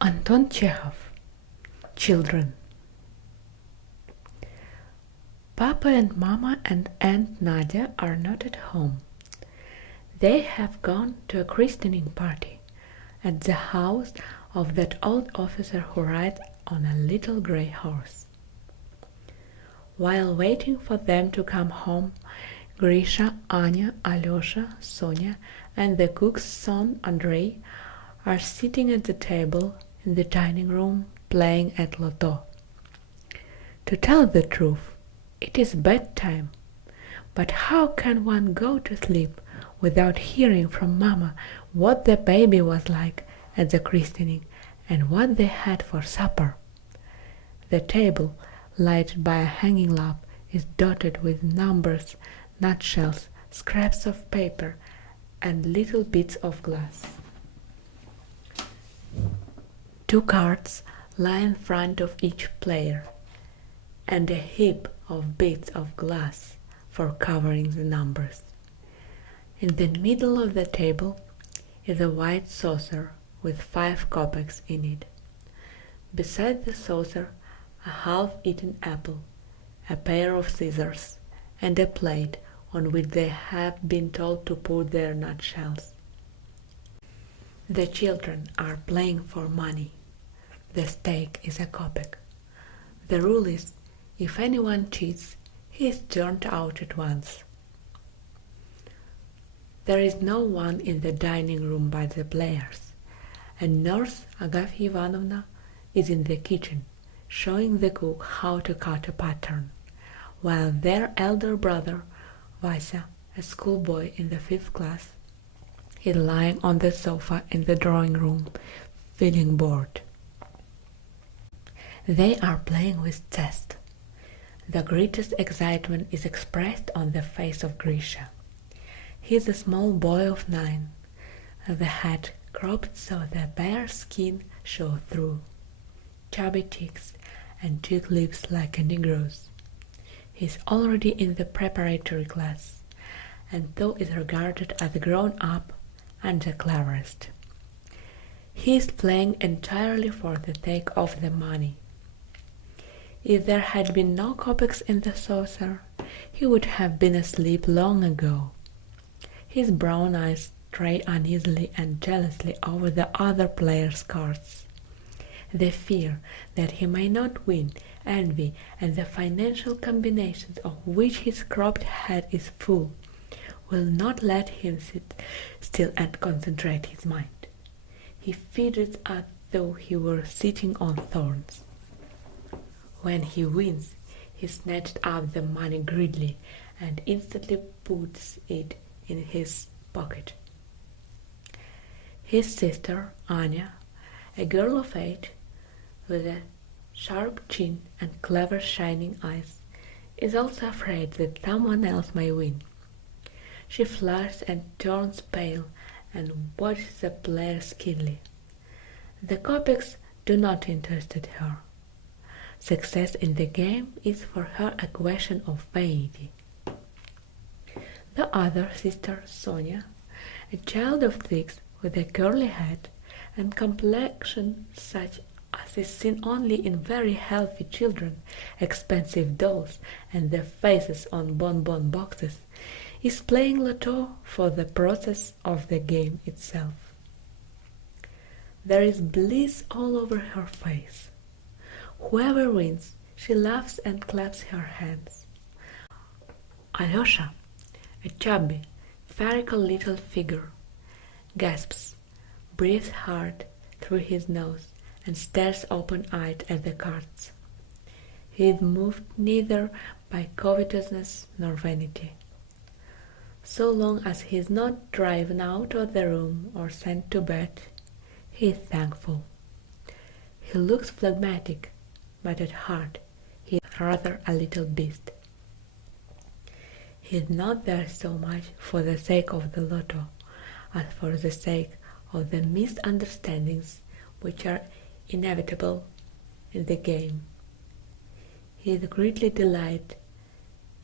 Anton Chekhov. Children. Papa and Mama and Aunt Nadia are not at home. They have gone to a christening party at the house of that old officer who rides on a little grey horse. While waiting for them to come home, Grisha, Anya, Alyosha, Sonia, and the cook's son Andrei are sitting at the table in the dining room playing at Lotto. To tell the truth, it is bedtime, but how can one go to sleep without hearing from Mama what the baby was like at the christening and what they had for supper? The table, lighted by a hanging lamp, is dotted with numbers, nutshells, scraps of paper, and little bits of glass. 2 cards lie in front of each player, and a heap of bits of glass for covering the numbers. In the middle of the table is a white saucer with 5 kopecks in it. Beside the saucer, a half-eaten apple, a pair of scissors, and a plate on which they have been told to put their nutshells. The children are playing for money. The stake is a kopeck. The rule is, if anyone cheats, he is turned out at once. There is no one in the dining room but the players, and Nurse Agafya Ivanovna is in the kitchen, showing the cook how to cut a pattern, while their elder brother, Vasya, a schoolboy in the 5th class, is lying on the sofa in the drawing room, feeling bored. They are playing with chess. The greatest excitement is expressed on the face of Grisha. He is a small boy of 9, the hat cropped so the bare skin shows through, chubby cheeks and thick lips like a negro's. He is already in the preparatory class, and though is regarded as grown up and the cleverest. He is playing entirely for the sake of the money. If there had been no kopecks in the saucer, he would have been asleep long ago. His brown eyes stray uneasily and jealously over the other players' cards. The fear that he may not win, envy, and the financial combinations of which his cropped head is full, will not let him sit still and concentrate his mind. He feeds as though he were sitting on thorns. When he wins, he snatches up the money greedily and instantly puts it in his pocket. His sister, Anya, a girl of 8, with a sharp chin and clever shining eyes, is also afraid that someone else may win. She flushes and turns pale and watches the players keenly. The kopecks do not interest her. Success in the game is for her a question of vanity. The other sister, Sonia, a child of 6 with a curly head and complexion such as is seen only in very healthy children, expensive dolls, and their faces on bonbon boxes, is playing Lotto for the process of the game itself. There is bliss all over her face. Whoever wins, she laughs and claps her hands. Alyosha, a chubby, spherical little figure, gasps, breathes hard through his nose, and stares open-eyed at the cards. He is moved neither by covetousness nor vanity. So long as he is not driven out of the room or sent to bed, he is thankful. He looks phlegmatic, but at heart he is rather a little beast. He is not there so much for the sake of the Lotto as for the sake of the misunderstandings which are inevitable in the game. He is greatly delighted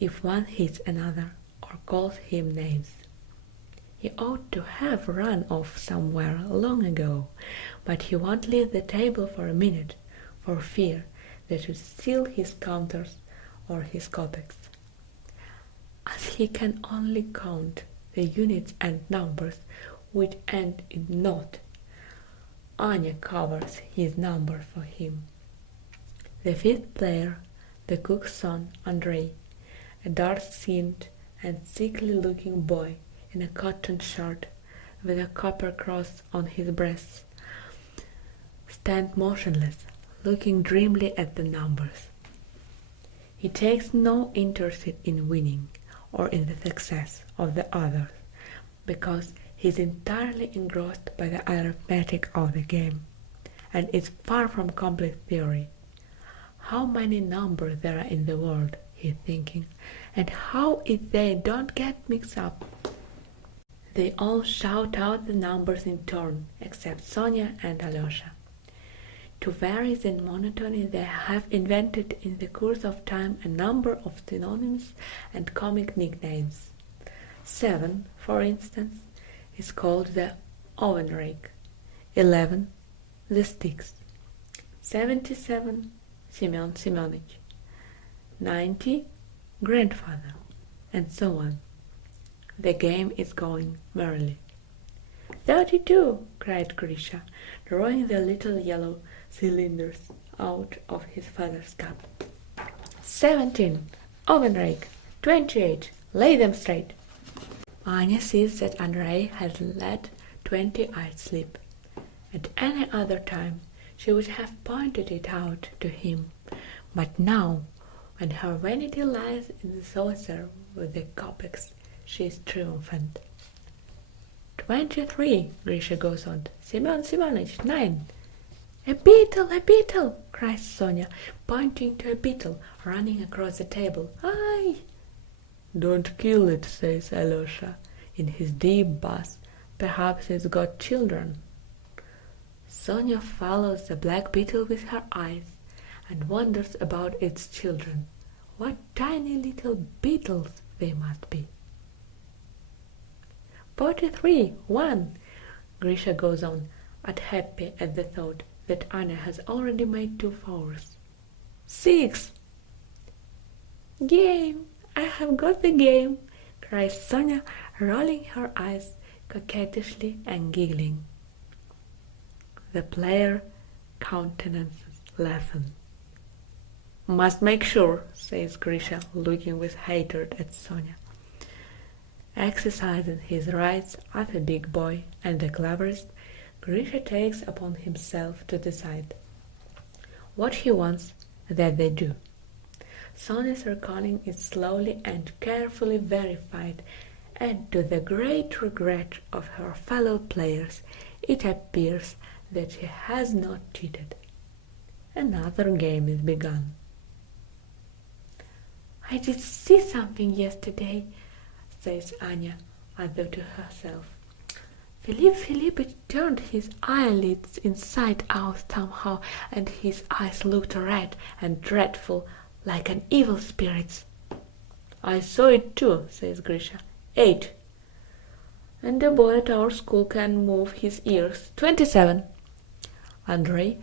if one hits another or calls him names. He ought to have run off somewhere long ago, but he won't leave the table for a minute, for fear they should steal his counters or his kopecks. As he can only count the units and numbers which end in naught, Anya covers his number for him. The fifth player, the cook's son, Andrei, a dark-skinned and sickly-looking boy in a cotton shirt with a copper cross on his breast, stands motionless, looking dreamily at the numbers. He takes no interest in winning or in the success of the others, because he is entirely engrossed by the arithmetic of the game, and is far from complete theory. How many numbers there are in the world, he is thinking, and how if they don't get mixed up? They all shout out the numbers in turn, except Sonia and Alyosha. To vary the monotony, they have invented in the course of time a number of synonyms and comic nicknames. 7, for instance, is called the oven rake, 11, the sticks, 77, Semyon Semyonich, 90, grandfather, and so on. The game is going merrily. 32, cried Grisha, drawing the little yellow cylinders out of his father's cup. 17, oven rake, 28, lay them straight. Anya sees that Andrei has let 20 eyes slip. At any other time she would have pointed it out to him, but now, when her vanity lies in the saucer with the kopecks, she is triumphant. 23, Grisha goes on. Semyon Semyonich, 9. A beetle, cries Sonia, pointing to a beetle running across the table. Aye! Don't kill it, says Alyosha, in his deep bass. Perhaps it's got children. Sonia follows the black beetle with her eyes and wonders about its children. What tiny little beetles they must be. 43, 1, Grisha goes on, unhappy at the thought that Anya has already made 2 fours. 6. Game! I have got the game, cries Sonia, rolling her eyes coquettishly and giggling. The player countenances lessen. Must make sure, says Grisha, looking with hatred at Sonia. Exercising his rights as a big boy and the cleverest, Grisha takes upon himself to decide. What he wants, that they do. Sonia's reckoning is slowly and carefully verified, and to the great regret of her fellow players, it appears that she has not cheated. Another game is begun. I did see something yesterday, says Anya, as though to herself. Philip Philippich turned his eyelids inside out somehow, and his eyes looked red and dreadful, like an evil spirit's. I saw it too, says Grisha. 8. And the boy at our school can move his ears. 27. Andrei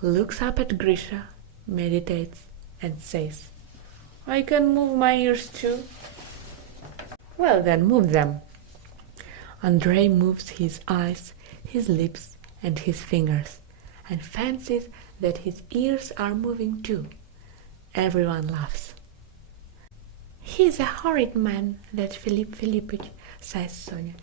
looks up at Grisha, meditates, and says, I can move my ears too. Well then, move them. Andrei moves his eyes, his lips, and his fingers, and fancies that his ears are moving too. Everyone laughs. He's a horrid man, that Philip Philippich, says Sonia.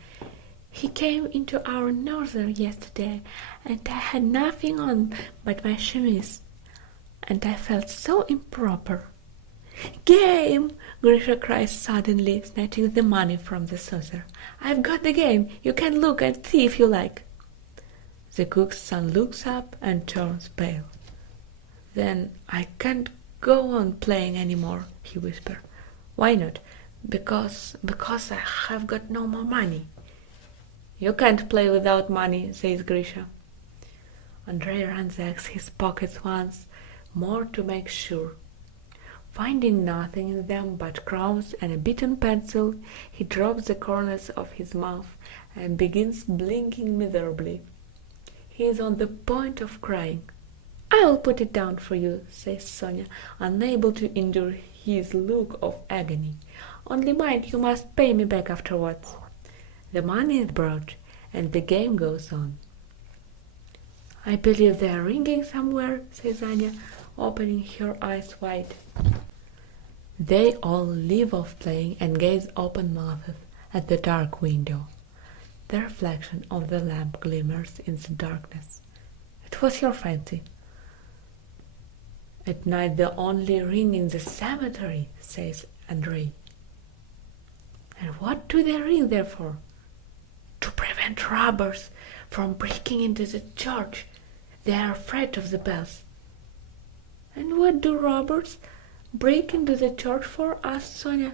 He came into our nursery yesterday, and I had nothing on but my chemise, and I felt so improper. Game! Grisha cries suddenly, snatching the money from the saucer. I've got the game. You can look and see if you like. The cook's son looks up and turns pale. Then I can't go on playing any more, he whispers. Why not? Because I have got no more money. You can't play without money, says Grisha. Andrei ransacs his pockets once more to make sure. Finding nothing in them but crumbs and a bitten pencil, he drops the corners of his mouth and begins blinking miserably. He is on the point of crying. "I will put it down for you," says Sonia, unable to endure his look of agony. "Only mind, you must pay me back afterwards." The money is brought, and the game goes on. "I believe they are ringing somewhere," says Anya, opening her eyes wide. They all leave off playing and gaze open-mouthed at the dark window. The reflection of the lamp glimmers in the darkness. "It was your fancy." "At night they only ring in the cemetery," says Andrei. "And what do they ring there for?" "To prevent robbers from breaking into the church. They are afraid of the bells." "And what do robbers break into the church for?" asked Sonia.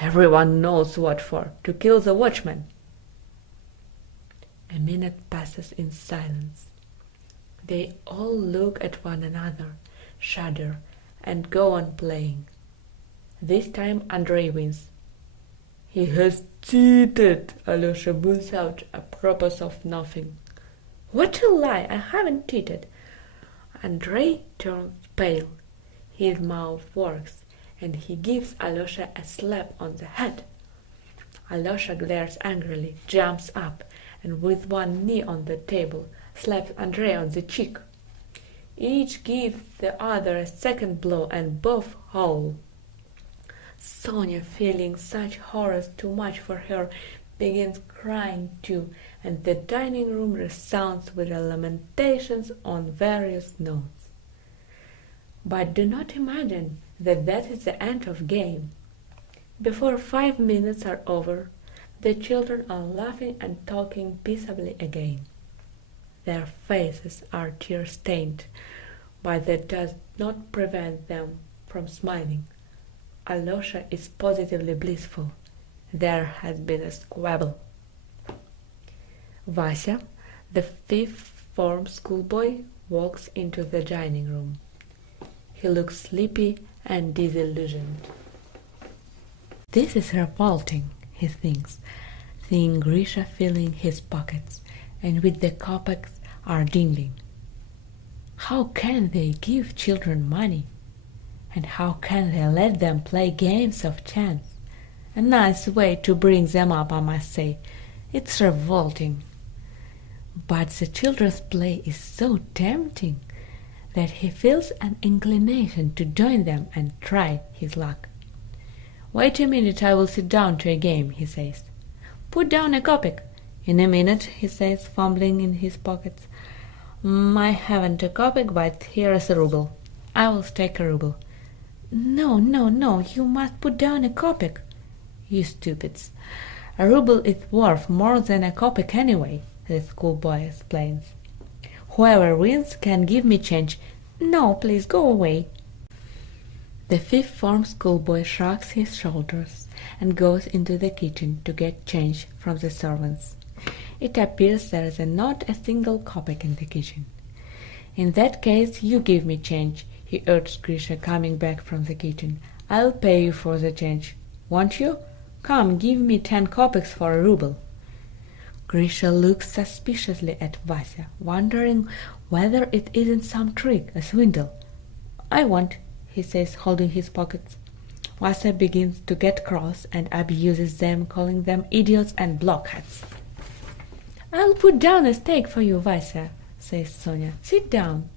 "Everyone knows what for, to kill the watchman." A minute passes in silence. They all look at one another, shudder, and go on playing. This time Andrei wins. "He has cheated!" Alyosha bulls out apropos of nothing. "What a lie! I haven't cheated." Andrei turns pale. His mouth works, and he gives Alyosha a slap on the head. Alyosha glares angrily, jumps up, and with one knee on the table, slaps Andrei on the cheek. Each gives the other a second blow, and both howl. Sonia, feeling such horrors too much for her, begins crying too, and the dining room resounds with the lamentations on various notes. But do not imagine that that is the end of game. Before 5 minutes are over, the children are laughing and talking peaceably again. Their faces are tear-stained, but that does not prevent them from smiling. Alyosha is positively blissful. There has been a squabble. Vasya, the 5th form schoolboy, walks into the dining room. He looks sleepy and disillusioned. This is revolting, he thinks, seeing Grisha filling his pockets, and with the kopecks are jingling. How can they give children money? And how can they let them play games of chance? A nice way to bring them up, I must say. It's revolting. But the children's play is so tempting that he feels an inclination to join them and try his luck. "Wait a minute, I will sit down to a game," he says. "Put down a kopeck." "In a minute," he says, fumbling in his pockets. "I haven't a kopeck, but here is a ruble. I will stake a ruble." No, you must put down a kopeck." "You stupids. A ruble is worth more than a kopeck anyway," the schoolboy explains. "Whoever wins can give me change." "No, please go away." The 5th form schoolboy shrugs his shoulders and goes into the kitchen to get change from the servants. It appears there is not a single kopeck in the kitchen. "In that case, you give me change," he urged Grisha, coming back from the kitchen. "I'll pay you for the change. Won't you? Come, give me 10 kopecks for a ruble." Grisha looks suspiciously at Vasya, wondering whether it isn't some trick, a swindle. "I won't," he says, holding his pockets. Vasya begins to get cross and abuses them, calling them idiots and blockheads. "I'll put down a stake for you, Vasya," says Sonia. "Sit down."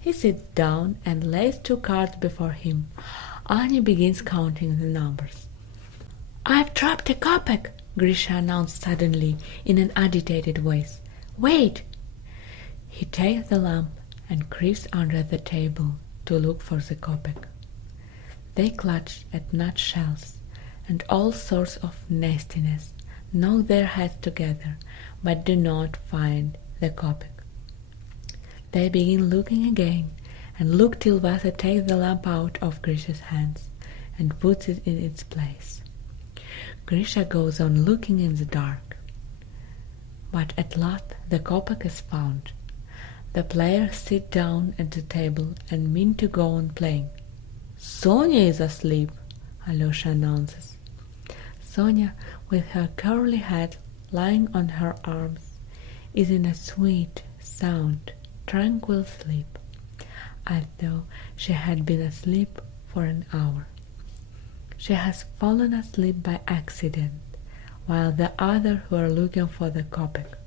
He sits down and lays 2 cards before him. Anya begins counting the numbers. "I've dropped a kopeck," Grisha announced suddenly in an agitated voice. "Wait!" He takes the lamp and creeps under the table to look for the kopeck. They clutch at nutshells and all sorts of nastiness, knock their heads together, but do not find the kopeck. They begin looking again, and look till Vasya takes the lamp out of Grisha's hands and puts it in its place. Grisha goes on looking in the dark. But at last the kopeck is found. The players sit down at the table and mean to go on playing. Sonia is asleep, Alyosha announces. Sonia, with her curly head lying on her arms, is in a sweet, sound, tranquil sleep, as though she had been asleep for an hour. She has fallen asleep by accident, while the others were looking for the kopeck.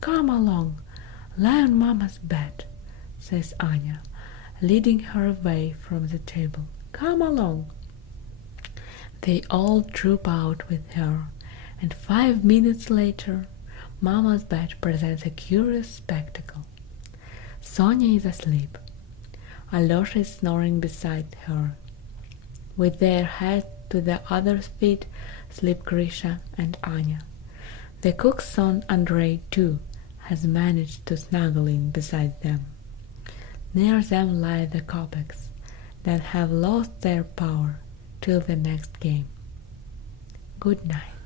"Come along, lie on Mama's bed," says Anya, leading her away from the table. "Come along." They all troop out with her, and 5 minutes later, Mama's bed presents a curious spectacle. Sonia is asleep. Alyosha is snoring beside her. With their heads to the others' feet sleep Grisha and Anya. The cook's son Andrei, too, has managed to snuggle in beside them. Near them lie the kopecks, that have lost their power till the next game. Good night.